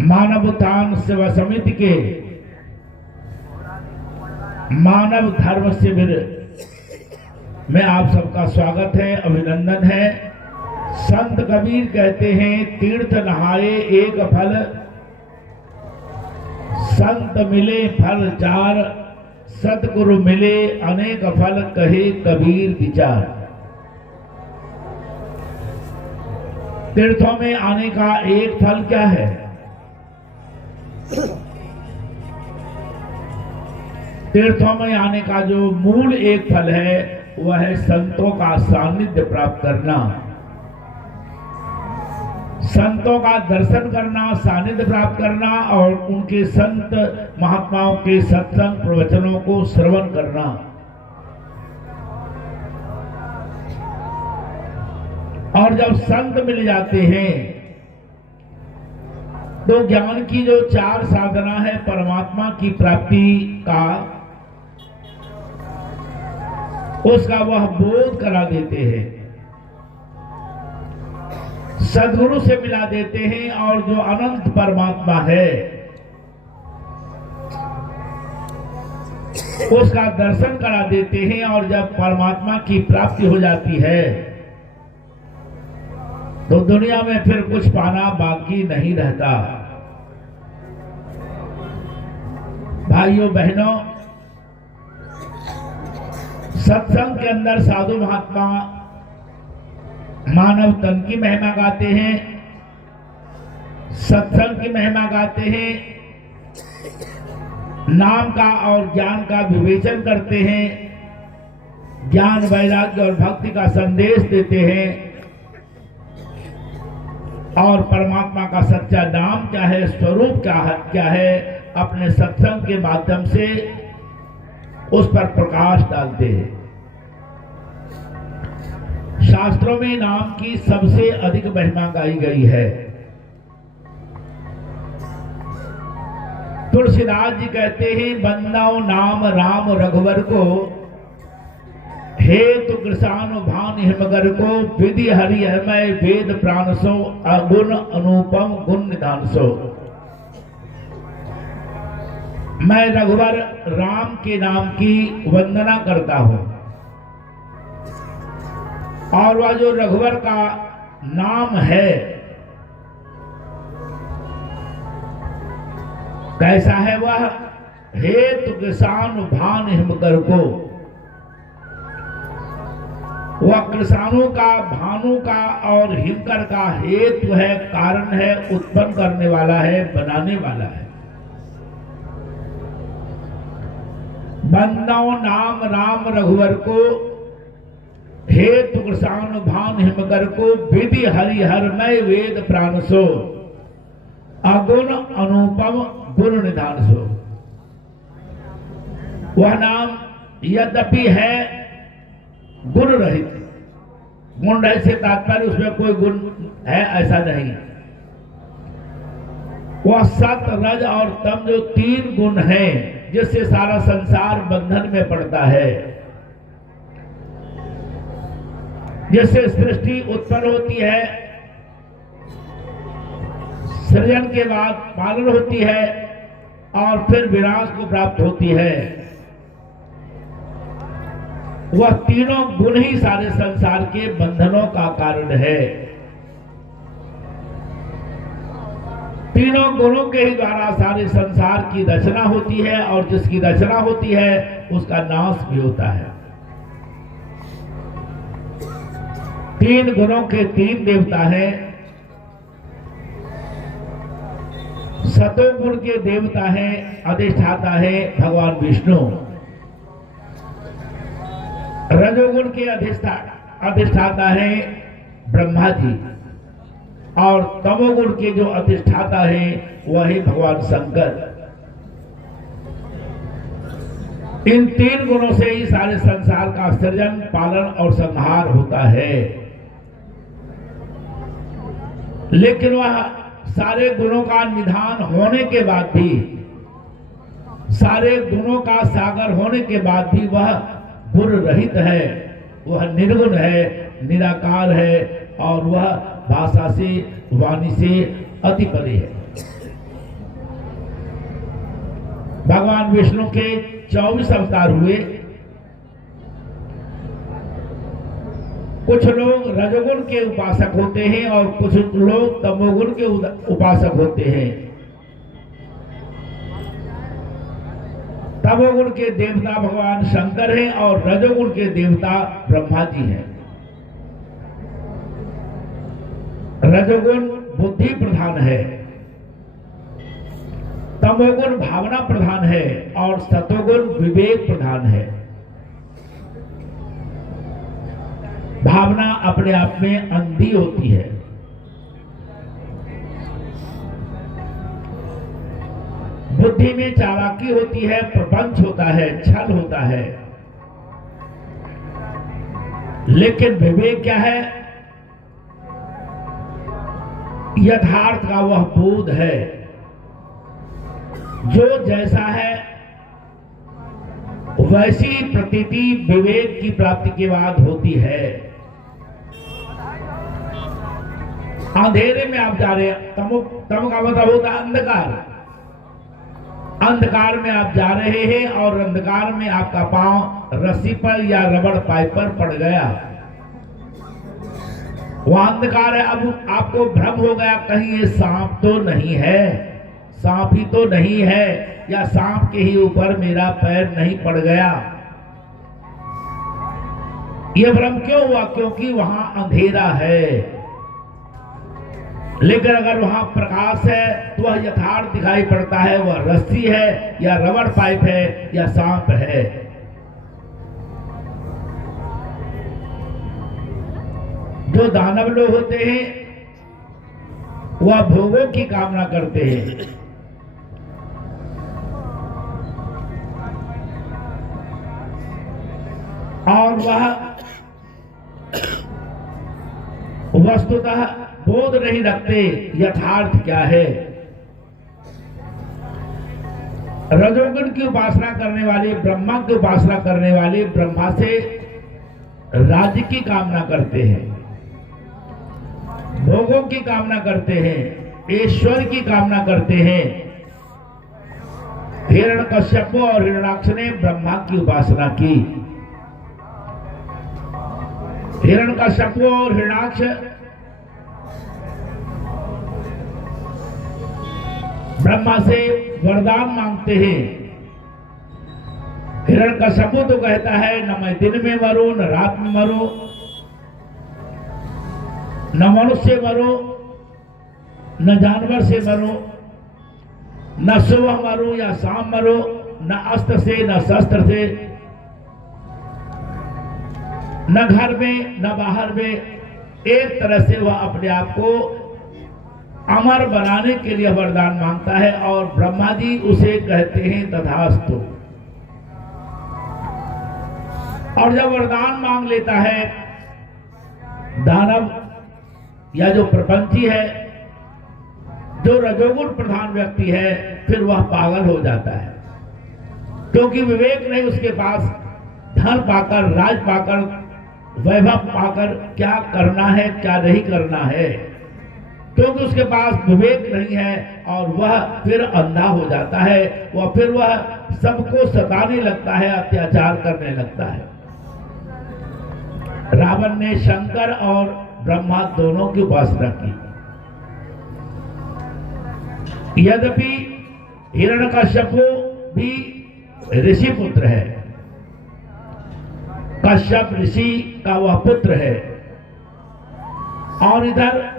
मानव उत्थान सेवा समिति के मानव धर्म शिविर में आप सबका स्वागत है, अभिनंदन है। संत कबीर कहते हैं, तीर्थ नहाए एक फल, संत मिले फल चार, सतगुरु मिले अनेक फल, कहे कबीर विचार। तीर्थों में आने का एक फल क्या है? तीर्थों में आने का जो मूल एक फल है वह है संतों का सानिध्य प्राप्त करना, संतों का दर्शन करना, सानिध्य प्राप्त करना और उनके संत महात्माओं के सत्संग प्रवचनों को श्रवण करना। और जब संत मिल जाते हैं तो ज्ञान की जो चार साधना है परमात्मा की प्राप्ति का, उसका वह बोध करा देते हैं, सद्गुरु से मिला देते हैं और जो अनंत परमात्मा है उसका दर्शन करा देते हैं। और जब परमात्मा की प्राप्ति हो जाती है तो दुनिया में फिर कुछ पाना बाकी नहीं रहता। भाइयों बहनों, सत्संग के अंदर साधु महात्मा मानव तन की महिमा गाते हैं, सत्संग की महिमा गाते हैं, नाम का और ज्ञान का विवेचन करते हैं, ज्ञान वैराग्य और भक्ति का संदेश देते हैं और परमात्मा का सच्चा नाम क्या है, स्वरूप क्या है, अपने सत्संग के माध्यम से उस पर प्रकाश डालते हैं। शास्त्रों में नाम की सबसे अधिक महिमा गाई गई है। तुलसीदास जी कहते हैं, बंदाओ नाम राम रघुवर को, हेतु कृषानु भान हिमगर को, विधि हरि हरमय वेद प्राण सो, अगुण अनुपम गुण निधान सो। मैं रघुवर राम के नाम की वंदना करता हूं और वह जो रघुवर का नाम है कैसा है? वह हेतु किसान भान हिमकर को, वह कृषाणु का, भानु का और हिमकर का हेतु है, कारण है, उत्पन्न करने वाला है, बनाने वाला है। बंदाओ नाम राम रघुवर को, हेतु कृषाण भान हिमकर को, विधि हरिहरमय वेद प्राण सो, अगुण अनुपम गुण निधान सो। वह नाम यद्यपि है गुण रहित, गुण रहित से तात्पर्य उसमें कोई गुण है ऐसा नहीं। वह सत रज और तम जो तीन गुण हैं जिससे सारा संसार बंधन में पड़ता है, जिससे सृष्टि उत्पन्न होती है, सृजन के बाद पालन होती है और फिर विनाश को प्राप्त होती है। वह तीनों गुण ही सारे संसार के बंधनों का कारण है। तीनों गुणों के ही द्वारा सारे संसार की रचना होती है और जिसकी रचना होती है उसका नाश भी होता है। तीन गुणों के तीन देवता हैं। सतोगुण के देवता हैं, अधिष्ठाता है भगवान विष्णु। रजोगुण के अधिष्ठाता है ब्रह्मा जी और तमोगुण के जो अधिष्ठाता है वह है भगवान शंकर। इन तीन गुणों से ही सारे संसार का सृजन, पालन और संहार होता है। लेकिन वह सारे गुणों का निधान होने के बाद भी, सारे गुणों का सागर होने के बाद भी वह गुण रहित है, वह निर्गुण है, निराकार है और वह भाषा से, वाणी से अति परे है। भगवान विष्णु के 24 अवतार हुए। कुछ लोग रजोगुण के उपासक होते हैं और कुछ लोग तमोगुण के उपासक होते हैं। तमोगुण के देवता भगवान शंकर हैं और रजोगुण के देवता ब्रह्मा जी हैं। रजोगुण बुद्धि प्रधान है, तमोगुण भावना प्रधान है और सतोगुण विवेक प्रधान है। भावना अपने आप में अंधी होती है। बुद्धि में चालाकी होती है, प्रपंच होता है, छल होता है। लेकिन विवेक क्या है? यथार्थ का वह बोध है। जो जैसा है वैसी प्रतीति विवेक की प्राप्ति के बाद होती है। अंधेरे में आप जा रहे हैं, तम का मतलब होता है अंधकार। अंधकार में आप जा रहे हैं और अंधकार में आपका पांव रस्सी पर या रबड़ पाइप पर पड़ गया। वह अंधकार है। अब आपको भ्रम हो गया, कहीं ये सांप तो नहीं है, सांप ही तो नहीं है, या सांप के ही ऊपर मेरा पैर नहीं पड़ गया। यह भ्रम क्यों हुआ? क्योंकि वहां अंधेरा है। लेकिन अगर वहां प्रकाश है तो वह यथार्थ दिखाई पड़ता है। वह रस्सी है या रबड़ पाइप है या सांप है। जो दानव लोग होते हैं वह भोगों की कामना करते हैं। और वह वस्तुतः बोध नहीं रखते यथार्थ क्या है। रजोगुण की उपासना करने वाले, ब्रह्मा की उपासना करने वाले ब्रह्मा से राज्य की कामना करते हैं, भोगों की कामना करते हैं, ईश्वर की कामना करते हैं। हिरण्यकश्यप और हिरण्याक्ष ने ब्रह्मा की उपासना की। हिरण्यकश्यप और हिरण्याक्ष ब्रह्मा से वरदान मांगते हैं। हिरण्यकश्यप तो कहता है न मैं दिन में मरूं न रात में मरूं, न मनुष्य मरूं न जानवर से मरूं, न सुबह मरूं या शाम मरूं, न अस्त्र से न शस्त्र से, न घर में न बाहर में। एक तरह से वह अपने आप को अमर बनाने के लिए वरदान मांगता है और ब्रह्मा जी उसे कहते हैं तथास्तु। और जब वरदान मांग लेता है दानव या जो प्रपंची है, जो रजोगुण प्रधान व्यक्ति है, फिर वह पागल हो जाता है। क्योंकि विवेक नहीं उसके पास। धन पाकर, राज पाकर, वैभव पाकर क्या करना है क्या नहीं करना है, क्योंकि उसके पास विवेक नहीं है। और वह फिर अंधा हो जाता है। फिर वह सबको सताने लगता है, अत्याचार करने लगता है। रावण ने शंकर और ब्रह्मा दोनों की उपासना की। यद्यपि हिरण्यकश्यप भी ऋषि पुत्र है, कश्यप ऋषि का वह पुत्र है, और इधर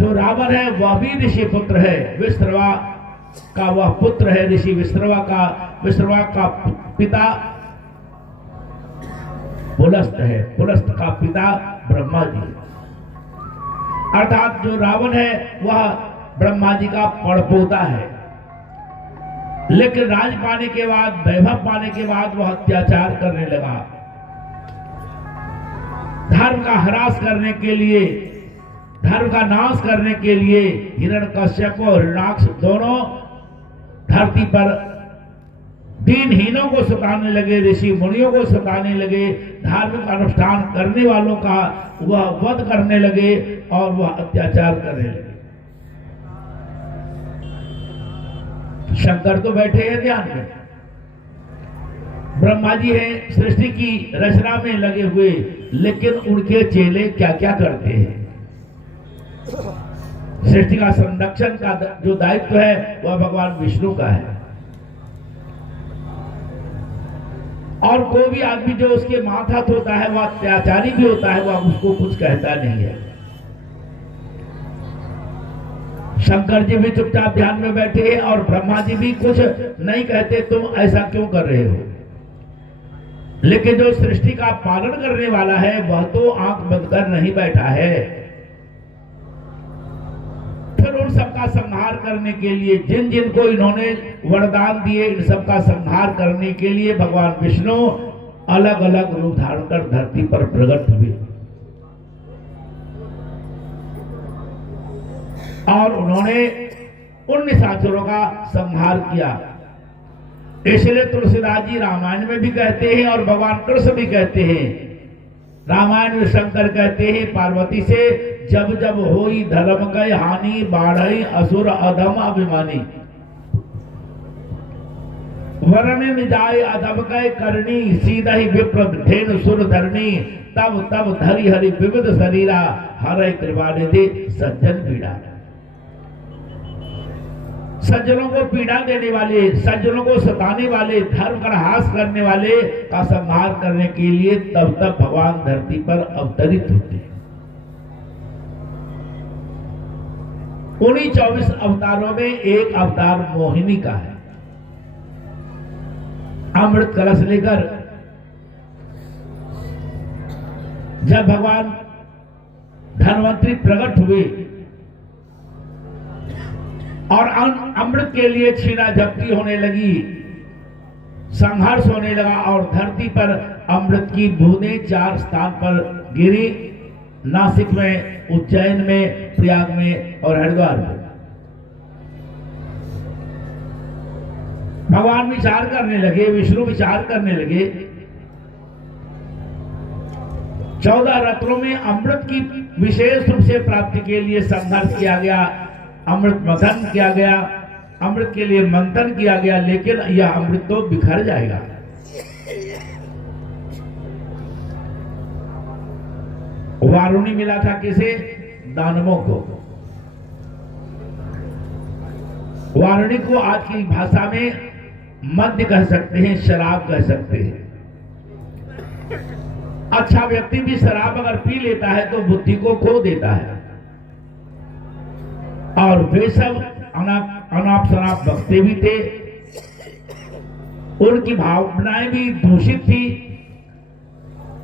जो रावण है वह भी ऋषि पुत्र है। विश्रवा का वह पुत्र है ऋषि विश्रवा का पिता पुलस्त है, पुलस्त का पिता ब्रह्मा जी। अर्थात जो रावण है वह ब्रह्मा जी का पड़पोता है। लेकिन राज पाने के बाद, वैभव पाने के बाद वह अत्याचार करने लगा। धर्म का ह्रास करने के लिए, धर्म का नाश करने के लिए हिरण्यकश्यप और हिरण्याक्ष दोनों धरती पर दीनहीनों को सताने लगे, ऋषि मुनियों को सताने लगे, धार्मिक अनुष्ठान करने वालों का वह वध करने लगे और वह अत्याचार करने लगे। शंकर तो बैठे हैं ध्यान में, ब्रह्मा जी हैं सृष्टि की रचना में लगे हुए, लेकिन उनके चेले क्या क्या करते हैं। सृष्टि का संरक्षण का जो दायित्व है वह भगवान विष्णु का है, और कोई भी आदमी जो उसके मातहत होता है वह अत्याचारी भी होता है, वह उसको कुछ कहता नहीं है। शंकर जी भी चुपचाप ध्यान में बैठे हैं और ब्रह्मा जी भी कुछ नहीं कहते, तुम ऐसा क्यों कर रहे हो। लेकिन जो सृष्टि का पालन करने वाला है वह तो आंख बंद कर नहीं बैठा है। फिर उन सबका संहार करने के लिए जिन जिन को इन्होंने वरदान दिए, इन सबका संहार करने के लिए भगवान विष्णु अलग अलग रूप धारण कर धरती पर प्रकट हुए और उन्होंने उन निशाचरों का संहार किया। इसलिए तुलसीदास जी रामायण में भी कहते हैं और भगवान कृष्ण भी कहते हैं। रामायण में शंकर कहते हैं पार्वती से, जब जब होई धर्म कय हानि, बाढ़ई असुर अधम अभिमानी, वरण निजाय अधम कय करनी, सीधा ही विप्र धेनु सुर धरणी, तब तब धरि हरि विविध शरीरा, हरै कृपा निधि सज्जन पीड़ा। सज्जनों को पीड़ा देने वाले, सज्जनों को सताने वाले, धर्म का ह्रास करने वाले का संहार करने के लिए तब तक भगवान धरती पर अवतरित होते हैं। उन्हीं 24 अवतारों में एक अवतार मोहिनी का है। अमृत कलश लेकर जब भगवान धन्वंतरी प्रकट हुए और अमृत के लिए छीना झपटी होने लगी, संघर्ष होने लगा और धरती पर अमृत की बूंदें 4 स्थान पर गिरी, नासिक में, उज्जैन में, प्रयाग में और हरिद्वार में। भगवान विचार करने लगे, विष्णु विचार करने लगे। 14 रत्नों में अमृत की विशेष रूप से प्राप्ति के लिए संघर्ष किया गया, अमृत मथन किया गया, अमृत के लिए मंथन किया गया, लेकिन यह अमृत तो बिखर जाएगा। वारुणी मिला था किसे? दानवों को। वारुणी को आज की भाषा में मद्य कह सकते हैं, शराब कह सकते हैं। अच्छा व्यक्ति भी शराब अगर पी लेता है तो बुद्धि को खो देता है, और वे सब अनाप शराब बकते भी थे, उनकी भावनाएं भी दूषित थी।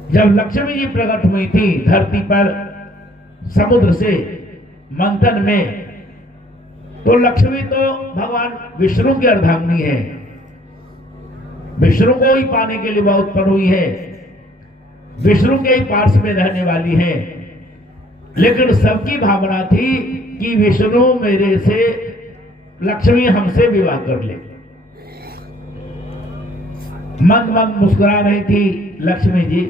जब लक्ष्मी जी प्रकट हुई थी धरती पर समुद्र से मंथन में, तो लक्ष्मी तो भगवान विष्णु की अर्धांगिनी है, विष्णु को ही पाने के लिए वह उत्पन्न हुई है, विष्णु के ही पार्श्व में रहने वाली है। लेकिन सबकी भावना थी कि विष्णु मेरे से, लक्ष्मी हमसे विवाह कर ले। मन मन मुस्कुरा रही थी लक्ष्मी जी।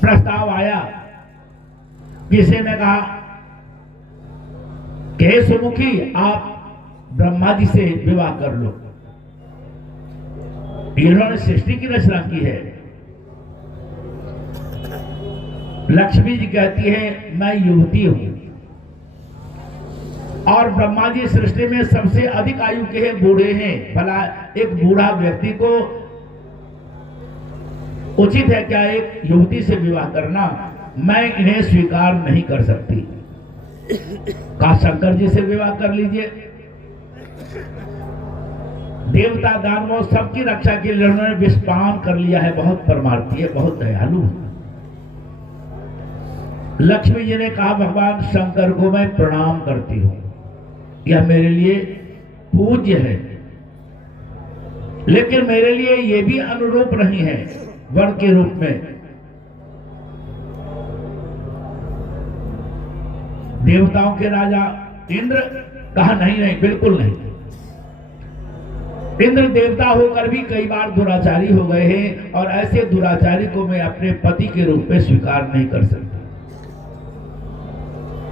प्रस्ताव आया, किसी ने कहा कि हे सुमुखी, आप ब्रह्मा जी से विवाह कर लो। इन्होंने सृष्टि की रचना की है। लक्ष्मी जी कहती है मैं युवती हूं, और ब्रह्मा जी सृष्टि में सबसे अधिक आयु के हैं, बूढ़े हैं। भला एक बूढ़ा व्यक्ति को उचित है क्या एक युवती से विवाह करना? मैं इन्हें स्वीकार नहीं कर सकती। कहा शंकर जी से विवाह कर लीजिए। देवता दानवों सबकी रक्षा के लिए उन्होंने विषपान कर लिया है। बहुत परमार्थी है, बहुत दयालु है। लक्ष्मी जी ने कहा भगवान शंकर को मैं प्रणाम करती हूं, यह मेरे लिए पूज्य है, लेकिन मेरे लिए यह भी अनुरूप नहीं है वर के रूप में। देवताओं के राजा इंद्र कहा नहीं नहीं, बिल्कुल नहीं। इंद्र देवता होकर भी कई बार दुराचारी हो गए हैं, और ऐसे दुराचारी को मैं अपने पति के रूप में स्वीकार नहीं कर सकता।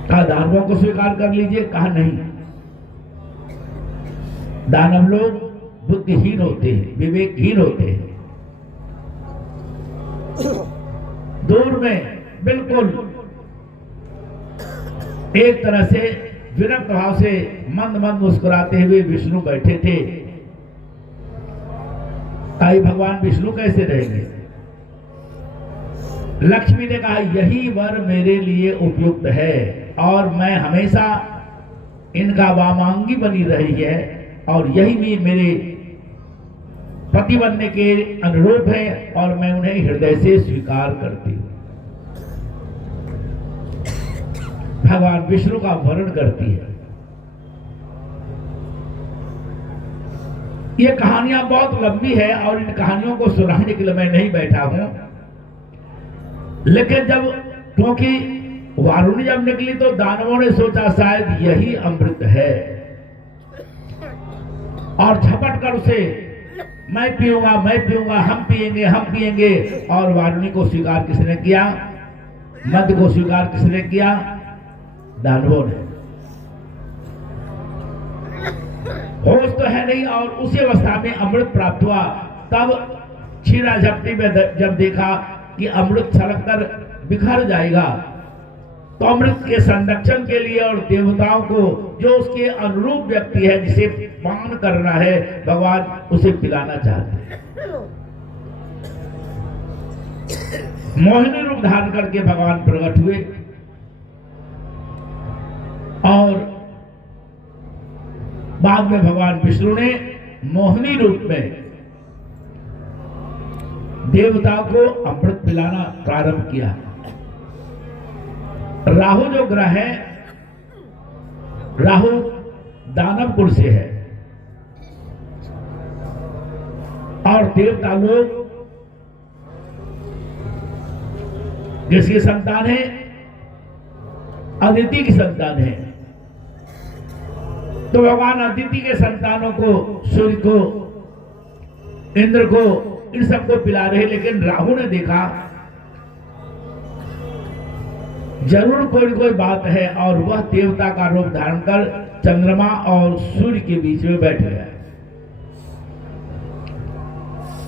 कहा दानवों को स्वीकार कर लीजिए, कहा नहीं। दानव लोग बुद्धिहीन होते हैं, विवेकहीन होते हैं। दूर में बिल्कुल एक तरह से विरक्त भाव से मंद मंद मुस्कुराते हुए विष्णु बैठे थे। आई भगवान विष्णु कैसे रहेंगे? लक्ष्मी ने कहा यही वर मेरे लिए उपयुक्त है और मैं हमेशा इनका वामांगी बनी रही है और यही भी मेरे पति बनने के अनुरूप है और मैं उन्हें हृदय से स्वीकार करती हूं। भगवान विष्णु का वर्णन करती है। ये कहानियां बहुत लंबी है और इन कहानियों को सुनाने के लिए मैं नहीं बैठा हूं, लेकिन जब क्योंकि वारुणी जब निकली तो दानवों ने सोचा शायद यही अमृत है और झपट कर उसे मैं पीऊंगा, हम पिएंगे। और वारुणी को स्वीकार किसने किया? मद को स्वीकार किसने किया? दानवों ने। होश तो है नहीं और उसी अवस्था में अमृत प्राप्त हुआ। तब छीना झपटी में जब देखा कि अमृत छलक कर बिखर जाएगा, तो अमृत के संरक्षण के लिए और देवताओं को जो उसके अनुरूप व्यक्ति है जिसे पान करना है, भगवान उसे पिलाना चाहते हैं। मोहिनी रूप धारण करके भगवान प्रकट हुए और बाद में भगवान विष्णु ने मोहिनी रूप में देवताओं को अमृत पिलाना प्रारंभ किया। राहु जो ग्रह है, राहु दानव कुल से है और देवता लोग जिसकी संतान है अदिति की संतान है, तो भगवान अदिति के संतानों को, सूर्य को, इंद्र को, इन सबको पिला रहे। लेकिन राहु ने देखा जरूर कोई बात है और वह देवता का रूप धारण कर चंद्रमा और सूर्य के बीच में बैठ गया।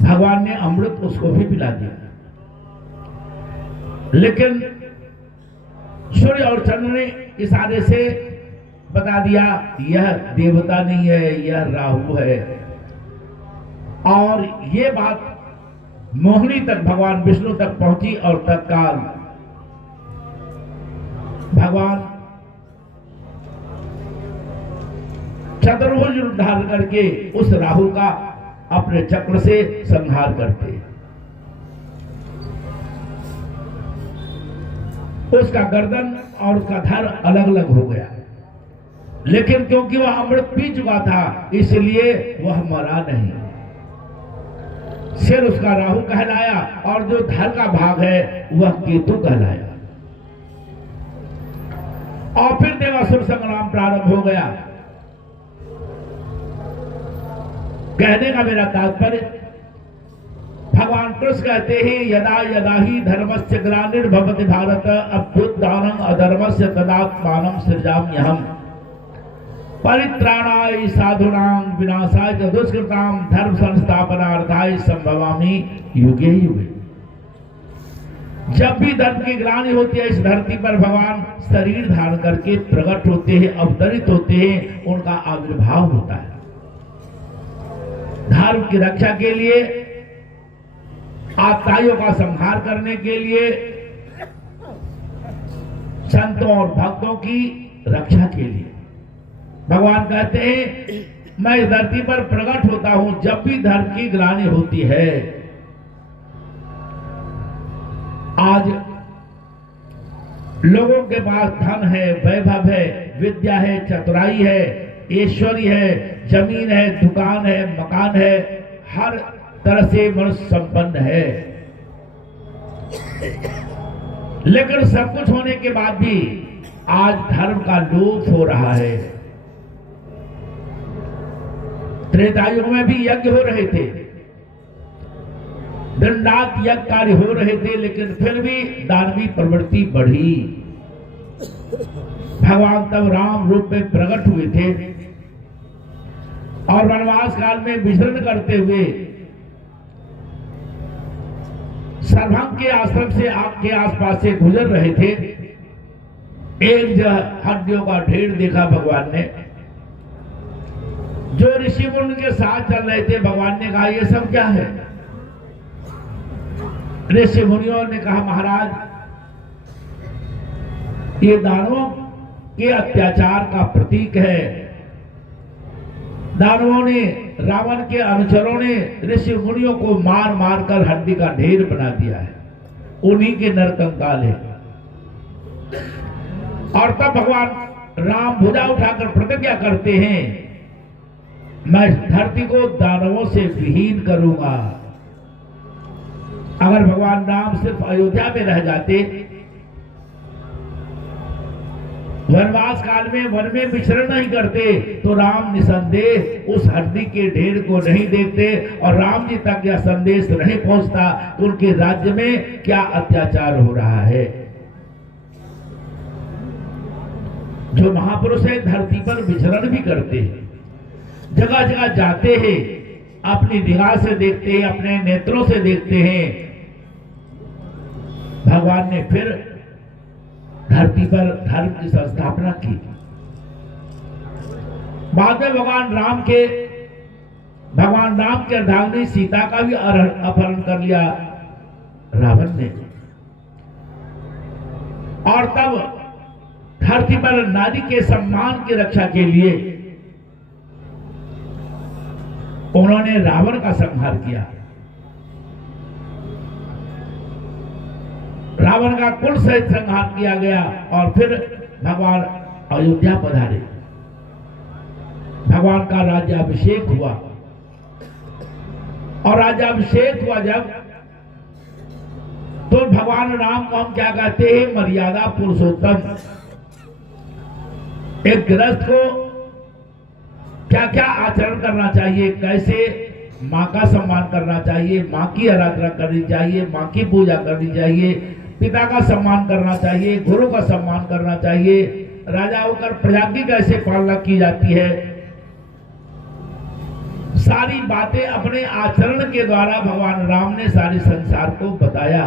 भगवान ने अमृत उसको भी पिला दिया, लेकिन सूर्य और चंद्र ने इशारे से बता दिया यह देवता नहीं है, यह राहु है। और ये बात मोहिनी तक, भगवान विष्णु तक पहुंची और तत्काल भगवान चतुर्भुज रूप धारण करके उस राहु का अपने चक्र से संहार करते। उसका गर्दन और उसका धड़ अलग अलग हो गया, लेकिन क्योंकि वह अमृत पी चुका था इसलिए वह मरा नहीं। सिर उसका राहु कहलाया और जो धड़ का भाग है वह केतु कहलाया। और फिर देवासुर संग्राम प्रारंभ हो गया। कहने का मेरा तात्पर्य, भगवान कृष्ण कहते हैं यदा यदा ही धर्मस्य ग्लानिर्भवति भारत अभ्युत्थानम् अधर्मस्य तदात्मानं सृजाम्यहम् परित्राणाय साधूनां विनाशाय च दुष्कृतां धर्म संस्थापनार्थाय संभवामि युगे युगे। जब भी धर्म की ग्लानि होती है इस धरती पर भगवान शरीर धारण करके प्रकट होते हैं, अवतरित होते हैं, उनका आविर्भाव होता है। धर्म की रक्षा के लिए, आताइयों का संहार करने के लिए, संतों और भक्तों की रक्षा के लिए भगवान कहते हैं मैं इस धरती पर प्रकट होता हूं जब भी धर्म की ग्लानि होती है। आज लोगों के पास धन है, वैभव है, विद्या है, चतुराई है, ऐश्वर्य है, जमीन है, दुकान है, मकान है, हर तरह से मनुष्य संपन्न है, लेकिन सब कुछ होने के बाद भी आज धर्म का लोप हो रहा है। त्रेता युग में भी यज्ञ हो रहे थे, दिन रात यज्ञ कार्य हो रहे थे, लेकिन फिर भी दानवी प्रवृत्ति बढ़ी। भगवान तब राम रूप में प्रकट हुए थे और वनवास काल में विचरण करते हुए सरभंग के आश्रम से आपके आसपास से गुजर रहे थे। एक जगह हड्डियों का ढेर देखा भगवान ने। जो ऋषि मुनि के साथ चल रहे थे, भगवान ने कहा ये सब क्या है? ऋषि मुनियों ने कहा महाराज, ये दानवों के अत्याचार का प्रतीक है। दानवों ने, रावण के अनुचरों ने ऋषि मुनियों को मार मार कर हड्डी का ढेर बना दिया है। उन्हीं के नरकंकाल है। और तब भगवान राम भुजा उठाकर प्रतिज्ञा करते हैं, मैं धरती को दानवों से विहीन करूंगा। अगर भगवान राम सिर्फ अयोध्या में रह जाते, वनवास काल में वन में विचरण नहीं करते, तो राम निसंदेह उस हड्डी के ढेर को नहीं देखते और राम जी तक यह संदेश नहीं पहुंचता कि उनके राज्य में क्या अत्याचार हो रहा है। जो महापुरुष है धरती पर विचरण भी करते हैं, जगह जगह जाते हैं, अपनी निगाह से देखते हैं, अपने नेत्रों से देखते हैं। भगवान ने फिर धरती पर धर्म की संस्थापना की। बाद में भगवान राम के अर्धांगिनी सीता का भी अपहरण कर लिया रावण ने। और तब धरती पर नारी के सम्मान की रक्षा के लिए उन्होंने रावण का संहार किया। रावण का कुल सहित संहार किया गया और फिर भगवान अयोध्या पधारे। भगवान का राज्याभिषेक हुआ और राज्याभिषेक हुआ जब, तो भगवान राम को हम क्या कहते हैं? मर्यादा पुरुषोत्तम। एक गृहस्थ को क्या क्या आचरण करना चाहिए, कैसे माँ का सम्मान करना चाहिए, माँ की आराधना करनी चाहिए, माँ की पूजा करनी चाहिए, पिता का सम्मान करना चाहिए, गुरु का सम्मान करना चाहिए, राजा होकर प्रजा की कैसे पालना की जाती है, सारी बातें अपने आचरण के द्वारा भगवान राम ने सारे संसार को बताया।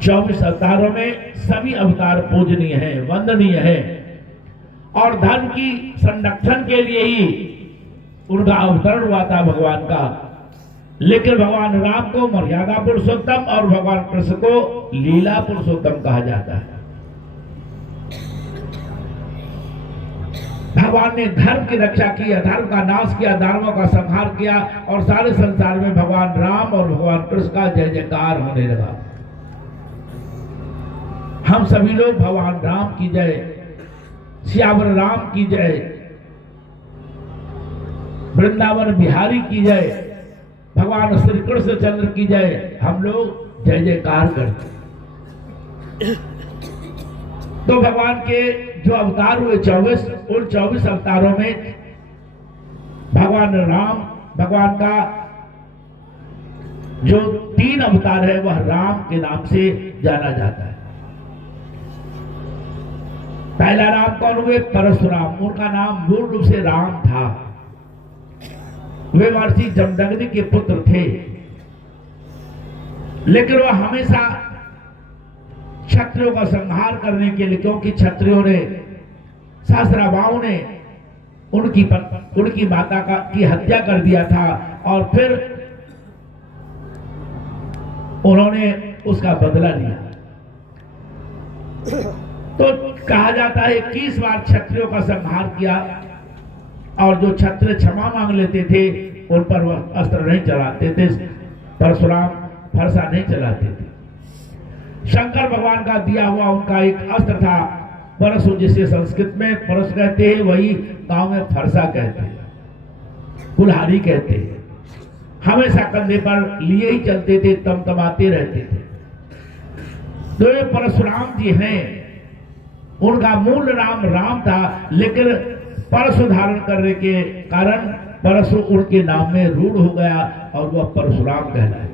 24 अवतारों में सभी अवतार पूजनीय हैं, वंदनीय हैं और धर्म की संरक्षण के लिए ही उनका अवतरण हुआ था भगवान का। लेकिन भगवान राम को मर्यादा पुरुषोत्तम और भगवान कृष्ण को लीला पुरुषोत्तम कहा जाता है। भगवान ने धर्म की रक्षा की, अधर्म का नाश किया, दानवों का संहार किया और सारे संसार में भगवान राम और भगवान कृष्ण का जय जयकार होने लगा। हम सभी लोग भगवान राम की जय, श्यावर राम की जय, वृंदावन बिहारी की जय, भगवान श्री कृष्ण चंद्र की जय, हम लोग जय जयकार करते। तो भगवान के जो अवतार हुए 24, उन 24 अवतारों में भगवान राम, भगवान का जो 3 अवतार है वह राम के नाम से जाना जाता है। पहला राम कौन हुए? परशुराम। उनका नाम मूल रूप से राम था। वे महर्षि जमदग्नि के पुत्र थे, लेकिन वह हमेशा क्षत्रियों का संहार करने के लिए, क्योंकि क्षत्रियों ने, सहस्राबाओं ने उनकी माता की हत्या कर दिया था और फिर उन्होंने उसका बदला लिया। तो कहा जाता है 21 बार क्षत्रियों का संहार किया और जो क्षत्रिय क्षमा मांग लेते थे उन पर वह अस्त्र नहीं चलाते थे, परशुराम फरसा नहीं चलाते थे। शंकर भगवान का दिया हुआ उनका एक अस्त्र था परशु, जिसे संस्कृत में परशु कहते हैं, वही गांव में फरसा कहते हैं, कुल्हाड़ी कहते हैं। हमेशा कंधे पर लिए ही चलते थे, तमतमाते रहते थे। तो ये परशुराम जी हैं, उनका मूल नाम राम था, लेकिन परशु धारण करने के कारण परशु उनके नाम में रूढ़ हो गया और वह परशुराम कहलाए।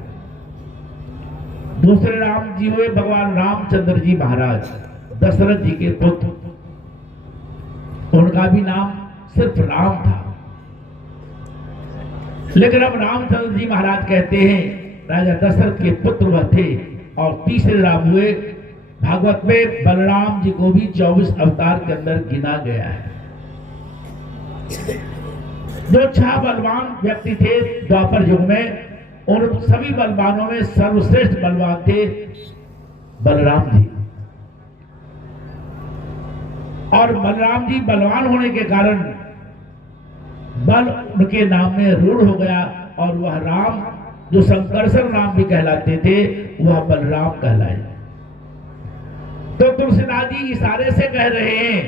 दूसरे राम जी हुए भगवान रामचंद्र जी महाराज, दशरथ जी के पुत्र। उनका भी नाम सिर्फ राम था। लेकिन अब रामचंद्र जी महाराज कहते हैं राजा दशरथ के पुत्र वह थे और तीसरे राम हुए। भागवत में बलराम जी को भी 24 अवतार के अंदर गिना गया है। जो 6 बलवान व्यक्ति थे द्वापर युग में, उन सभी बलवानों में सर्वश्रेष्ठ बलवान थे बलराम जी। और बलराम जी बलवान होने के कारण बल उनके नाम में रूढ़ हो गया और वह राम जो संकर्षण नाम भी कहलाते थे वह बलराम कहलाए। तो तुलसीदास जी इशारे से कह रहे हैं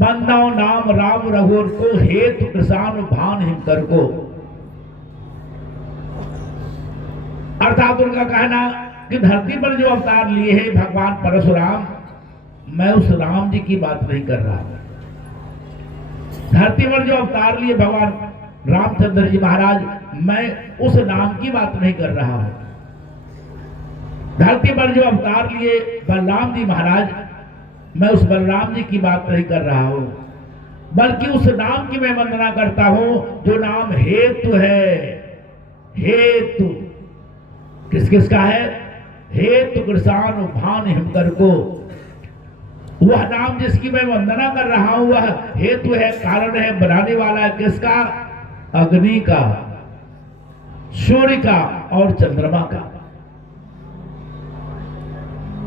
बंदाओ नाम राम रघुवर को हेतु कृषाण भान हिमकर को। अर्थात उनका कहना कि धरती पर जो अवतार लिए हैं भगवान परशुराम, मैं उस राम जी की बात नहीं कर रहा। धरती पर जो अवतार लिए भगवान रामचंद्र जी महाराज, मैं उस नाम की बात नहीं कर रहा हूं। धरती पर जो अवतार लिए बलराम जी महाराज, मैं उस बलराम जी की बात नहीं कर रहा हूं, बल्कि उस नाम की मैं वंदना करता हूं जो नाम हेतु है। हेतु किस किस का है? हेतु कृषाण भान हिमकर को। वह नाम जिसकी मैं वंदना कर रहा हूं वह हेतु है, कारण है, बनाने वाला है किसका? अग्नि का, सूर्य का और चंद्रमा का।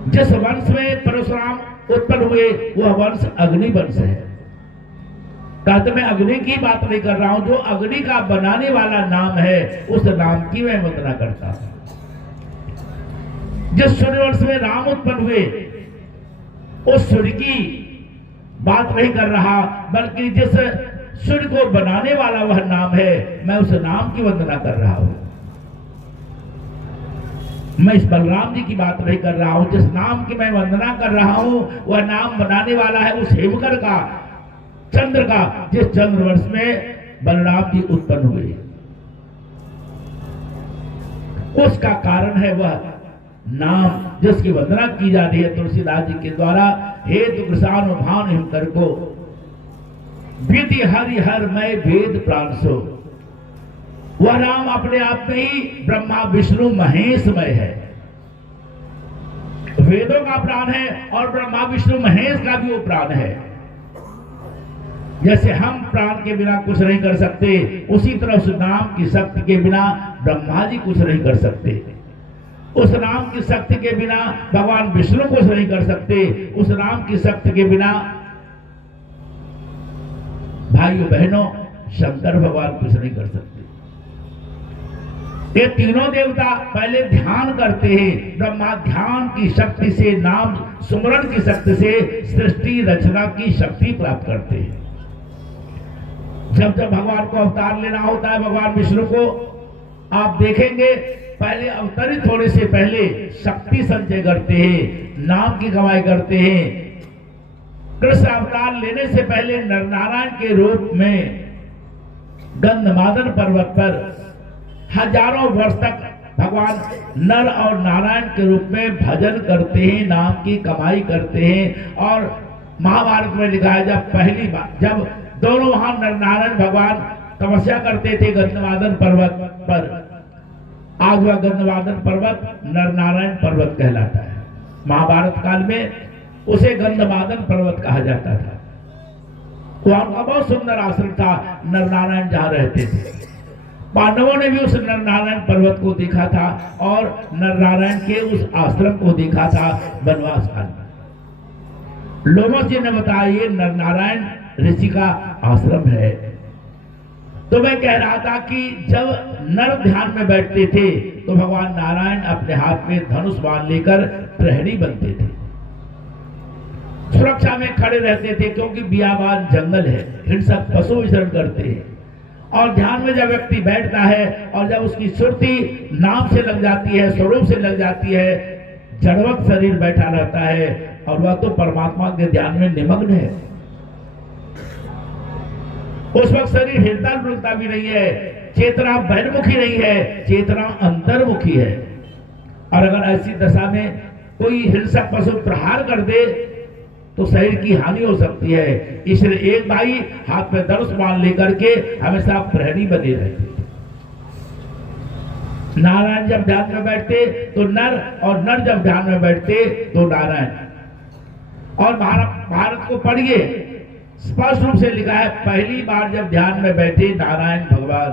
जिस वंश में परशुराम उत्पन्न हुए वह वंश अग्नि वंश है। कहते मैं अग्नि की बात नहीं कर रहा हूं, जो अग्नि का बनाने वाला नाम है उस नाम की मैं वंदना करता हूं। जिस सूर्य वंश में राम उत्पन्न हुए उस सूर्य की बात नहीं कर रहा, बल्कि जिस सूर्य को बनाने वाला वह नाम है, मैं उस नाम की वंदना कर रहा हूं। मैं इस बलराम जी की बात नहीं कर रहा हूं। जिस नाम की मैं वंदना कर रहा हूं वह नाम बनाने वाला है उस हिमकर का, चंद्र का, जिस चंद्र वर्ष में बलराम जी उत्पन्न हुए। उसका कारण है वह नाम जिसकी वंदना की जा रही है तुलसीदास जी के द्वारा। हेतु कृषाण भान हिमकर को विधि हरि हर मय वेद प्राण सो। वह राम अपने आप में ही ब्रह्मा विष्णु महेशमय है। वेदों का प्राण है और ब्रह्मा विष्णु महेश का भी वो प्राण है। जैसे हम प्राण के बिना कुछ नहीं कर सकते, उसी तरह उस नाम की शक्ति के बिना ब्रह्मा जी कुछ नहीं कर सकते। उस नाम की शक्ति के बिना भगवान विष्णु कुछ नहीं कर सकते। उस नाम की शक्ति के बिना भाइयों बहनों शंकर भगवान कुछ नहीं कर सकते। ये तीनों देवता पहले ध्यान करते हैं। ब्रह्मा ध्यान की शक्ति से, नाम सुमरण की शक्ति से सृष्टि रचना की शक्ति प्राप्त करते हैं। जब जब भगवान को अवतार लेना होता है भगवान विष्णु को, आप देखेंगे पहले अवतरित होने से पहले शक्ति संचय करते हैं, नाम की कमाई करते हैं। कृष्ण अवतार लेने से पहले नरनारायण के रूप में गंधमादन पर्वत पर हजारों वर्ष तक भगवान नर और नारायण के रूप में भजन करते हैं, नाम की कमाई करते हैं। और महाभारत में लिखा है जब पहली बार जब दोनों वहां नर नारायण भगवान तपस्या करते थे गंधमादन पर्वत पर, आज वह गंधमादन पर्वत नर नारायण पर्वत कहलाता है। महाभारत काल में उसे गंधमादन पर्वत कहा जाता था। वहां का बहुत सुंदर आश्रम था, नर नारायण जहां रहते थे। पांडवों ने भी उस नर नारायण पर्वत को देखा था और नर नारायण के उस आश्रम को देखा था वनवास काल में। लोमस जी ने बताया ये नर नारायण ऋषि का आश्रम है। तो मैं कह रहा था कि जब नर ध्यान में बैठते थे तो भगवान नारायण अपने हाथ में धनुष बाण लेकर प्रहरी बनते थे, सुरक्षा में खड़े रहते थे, क्योंकि बियाबान जंगल है, हिंसक पशु विचरण करते हैं। और ध्यान में जब व्यक्ति बैठता है और जब उसकी सुरती नाम से लग जाती है, स्वरूप से लग जाती है, जड़वत शरीर बैठा रहता है और वह तो परमात्मा के ध्यान में निमग्न है। उस वक्त शरीर हिलता डुलता भी नहीं है, चेतना बहिर्मुखी नहीं है, चेतना अंतर्मुखी है। और अगर ऐसी दशा में कोई हिंसक पशु प्रहार कर दे तो शरीर की हानि हो सकती है। इसलिए एक भाई हाथ में धनुष बाण लेकर के हमेशा प्रहरी बने रहते। नारायण जब ध्यान में बैठते तो नर, और नर जब ध्यान में बैठते तो नारायण। और भारत को पढ़िए, स्पष्ट रूप से लिखा है, पहली बार जब ध्यान में बैठे नारायण भगवान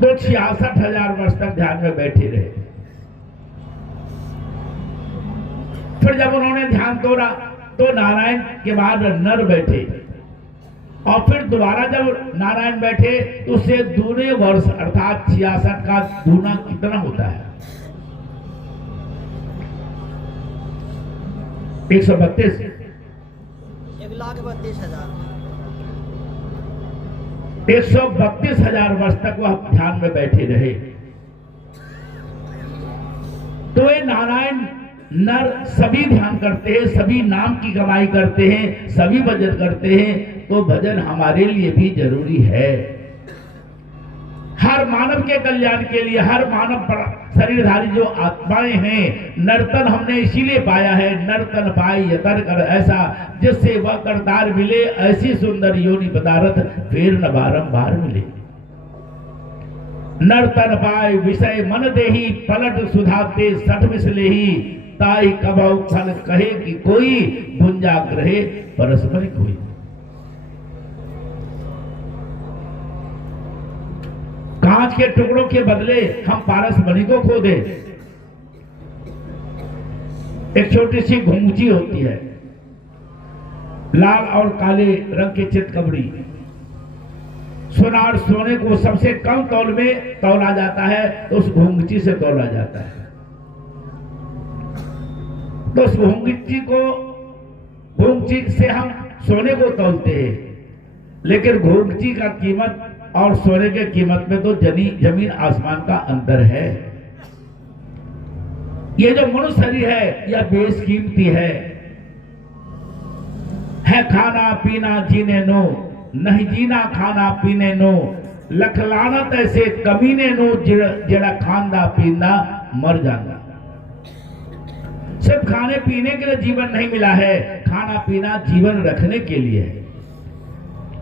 तो 66,000 वर्ष तक ध्यान में बैठे रहे। फिर जब उन्होंने ध्यान तोड़ा तो नारायण के बाद नर बैठे, और फिर दोबारा जब नारायण बैठे तो उससे दूने वर्ष अर्थात 66 का दूना कितना होता है? 132। 132,000 वर्ष तक वह ध्यान में बैठे रहे। तो ये नारायण नर सभी ध्यान करते हैं, सभी नाम की कमाई करते हैं, सभी भजन करते हैं। तो भजन हमारे लिए भी जरूरी है। हर मानव के कल्याण के लिए, हर मानव शरीरधारी जो आत्माएं हैं, नर्तन हमने इसीलिए पाया है, नर्तन पाई यतर कर ऐसा, जिससे वह करतार मिले, ऐसी सुंदर योनि पदार्थ फिर न बारंबार मिले। नर्तन पाए विषय मन देही, पलट सुधाते सठ मिसले ही, ताई कबहु फल कहे कि कोई, गुंजा ग्रहे परस्पर कोई। कांच के टुकड़ों के बदले हम पारस मणि को खो दे। एक छोटी सी घुंघची होती है, लाल और काले रंग के चितकबरी। सोनार सोने को सबसे कम तौल में तौला जाता है तो उस घुंघची से तौला जाता है। तो उस घुंघची से हम सोने को तौलते हैं, लेकिन घुंघची का कीमत और सोने के कीमत में तो जमीन आसमान का अंतर है। ये जो मनुष्य शरीर है यह बेशकीमती है खाना पीना जीने नो, नहीं जीना खाना पीने नो, लख लानत ऐसे कमीने नो, जड़ा खांदा पींदा मर जाना। सिर्फ खाने पीने के लिए जीवन नहीं मिला है, खाना पीना जीवन रखने के लिए है।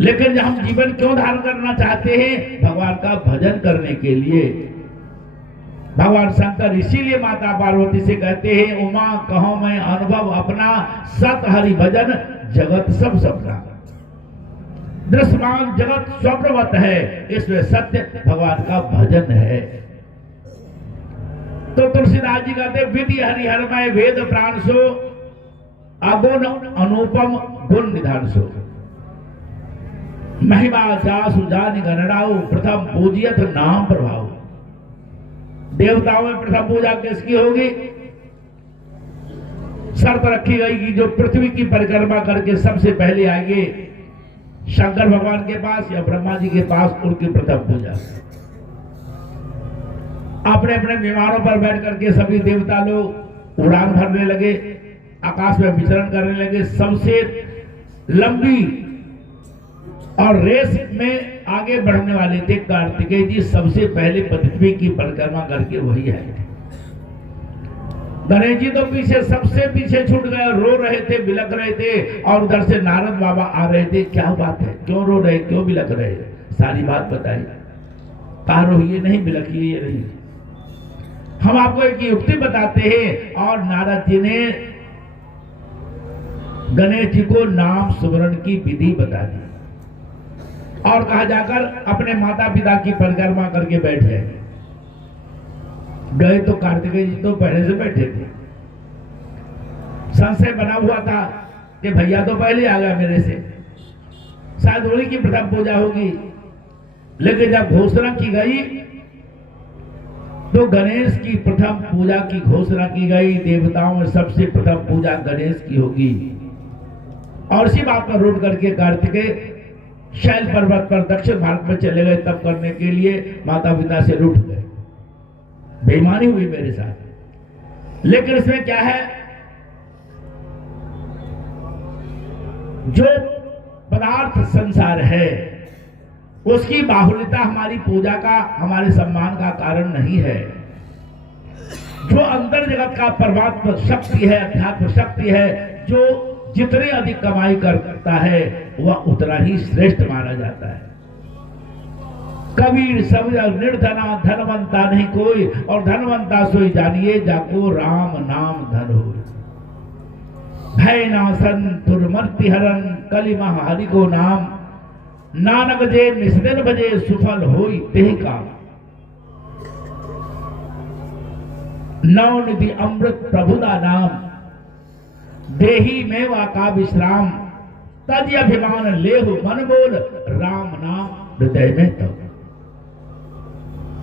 लेकिन हम जीवन क्यों धारण करना चाहते हैं? भगवान का भजन करने के लिए। भगवान शंकर इसीलिए माता पार्वती से कहते हैं, उमा कहो मैं अनुभव अपना, सत हरि भजन जगत सब सपना। दृश्यमान जगत स्वप्नवत है, इसमें सत्य भगवान का भजन है। तो तुलसीदास जी कहते, विधि हरिहरमय वेद प्राण सो, अगुण अनुपम गुण निधान सो। महिमा जासु जानि गणराउ, प्रथम पूजियत नाम प्रभाव। देवताओं में प्रथम पूजा किसकी होगी? शर्त रखी गई कि जो पृथ्वी की परिक्रमा करके सबसे पहले आएंगे शंकर भगवान के पास या ब्रह्मा जी के पास, उनकी प्रथम पूजा। अपने अपने विमानों पर बैठ करके सभी देवता लोग उड़ान भरने लगे, आकाश में विचरण करने लगे। सबसे लंबी और रेस में आगे बढ़ने वाले थे कार्तिकेय जी। सबसे पहले पृथ्वी की परिक्रमा करके वही आए थे। गणेश जी तो पीछे, सबसे पीछे छूट गए, रो रहे थे, बिलख रहे थे। और उधर से नारद बाबा आ रहे थे। क्या बात है, क्यों रो रहे, क्यों बिलख रहे? सारी बात बताई। कहा रोइए नहीं, बिलखिए नहीं। हम आपको एक युक्ति बताते हैं। और नारद जी ने गणेश जी को नाम सुमरण की विधि बता दी और कहा जाकर अपने माता पिता की परिक्रमा करके बैठ जाए। गए तो कार्तिकेय जी तो पहले से बैठे थे। संशय बना हुआ था कि भैया तो पहले आ गया मेरे से, शायद उन्हीं की प्रथम पूजा होगी। लेकिन जब घोषणा की गई तो गणेश की प्रथम पूजा की घोषणा की गई। देवताओं में सबसे प्रथम पूजा गणेश की होगी। और इसी बात पर रोक करके कार्तिकेय शैल पर्वत पर दक्षिण भारत में चले गए तप करने के लिए। माता पिता से रूठ गए, बेईमानी हुई मेरे साथ। लेकिन इसमें क्या है, जो पदार्थ संसार है उसकी बाहुल्यता हमारी पूजा का, हमारे सम्मान का कारण नहीं है। जो अंदर जगत का परमात्मा शक्ति है, अध्यात्म शक्ति है, जो जितनी अधिक कमाई करता है वह उतना ही श्रेष्ठ माना जाता है। कबीर सब निर्धना धनवंता नहीं कोई, और धनवंता सोई जानिए जाको राम नाम धन हो। भय नासन दुर्मति हरन कलिमा हरि को नाम, नानक जे निस्दिन बजे सुफल होई तेहि काम। नवनिधि अमृत प्रभुदा नाम, देही मेवा का विश्राम। तज अभिमान लेहु मन बोल, राम नाम हृदय में तो।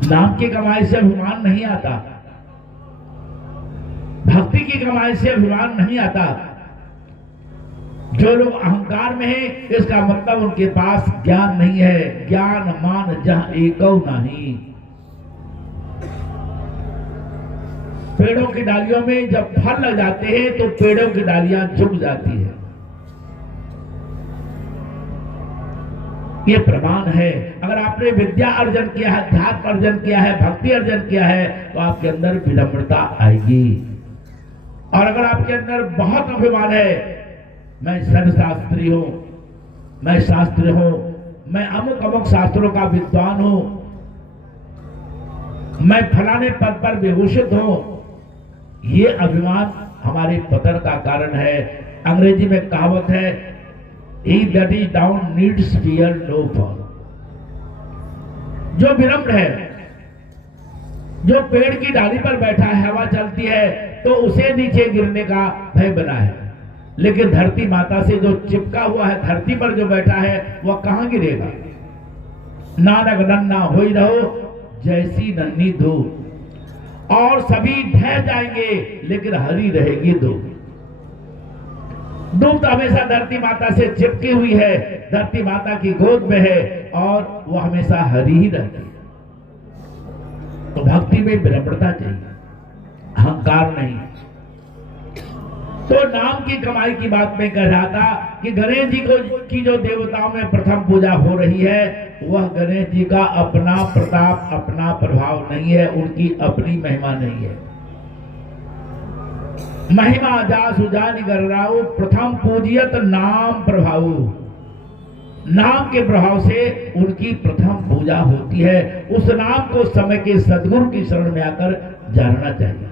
नाम की कमाई से अभिमान नहीं आता, भक्ति की कमाई से अभिमान नहीं आता। जो लोग अहंकार में हैं, इसका मतलब उनके पास ज्ञान नहीं है। ज्ञान मान जहां एको नहीं। पेड़ों की डालियों में जब फल लग जाते हैं तो पेड़ों की डालियां झुक जाती है। ये प्रमाण है। अगर आपने विद्या अर्जन किया है, अध्यात्म अर्जन किया है, भक्ति अर्जन किया है, तो आपके अंदर विनम्रता आएगी। और अगर आपके अंदर बहुत अभिमान है, मैं सर्वशास्त्री हूं, मैं शास्त्री हूं, मैं अमुक अमुक शास्त्रों का विद्वान हूं, मैं फलाने पद पर विभूषित हूं, ये अभिमान हमारे पतन का कारण है। अंग्रेजी में कहावत है, he that is down needs fear no fall। जो विनम्र है, जो पेड़ की डाली पर बैठा है, हवा चलती है तो उसे नीचे गिरने का भय बना है, लेकिन धरती माता से जो चिपका हुआ है, धरती पर जो बैठा है, वह कहां गिरेगा। नानक नन्ना होई रहो जैसी नन्ही धो, और सभी ढह जाएंगे लेकिन हरी रहेगी धूप। धूप तो हमेशा धरती माता से चिपकी हुई है, धरती माता की गोद में है, और वह हमेशा हरी ही रहती है। तो भक्ति में विनम्रता चाहिए, अहंकार नहीं। तो नाम की कमाई की बात में कह रहा था कि गणेश जी की जो देवताओं में प्रथम पूजा हो रही है, वह गणेश जी का अपना प्रताप, अपना प्रभाव नहीं है, उनकी अपनी महिमा नहीं है। महिमा जासु जानि गर्राऊ, प्रथम पूजियत नाम प्रभाऊ। नाम के प्रभाव से उनकी प्रथम पूजा होती है। उस नाम को समय के सद्गुरु की शरण में आकर जानना चाहिए।